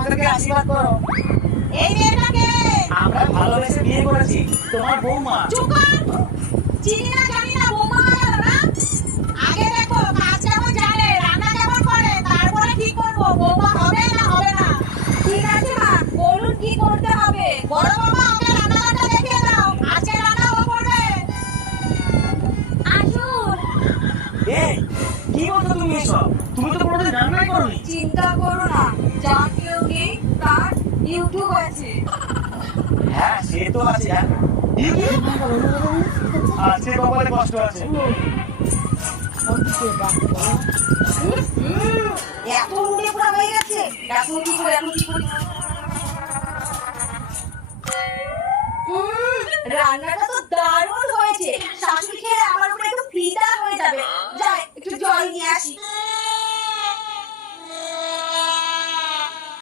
আমাদেরকে আশীর্বাদ করো। এই মেয়েটাকে আমরা ভালোবেসে বিয়ে করেছি, তোমার বৌমা। চুপ কর। চিনি না জানি না বৌমা হয়ে গেল না। আগে দেখো কাজ কেমন জানে, রান্না কেমন করে, তারপরে ঠিক করবো বৌমা হবে না হবে না। ঠিক আছে মা, বলুন কি করতে হবে। বড় বৌমা ওকে রান্নাঘরটা দেখিয়ে দাও, আজকে রান্না ও করবে। আসুন। এই কি বলছো তুমি এসব? তুমি তো কোনোদিন রান্নাই করোনি। চিন্তা করো না, যা কেউ নেই তার ইউটিউব আছে। হ্যাঁ সে তো আছে। আছে কপালে কষ্ট আছে। এত মুড়ে পোড়া হয়ে গেছে, এখন কি করে এখন কি করে। রান্নাটা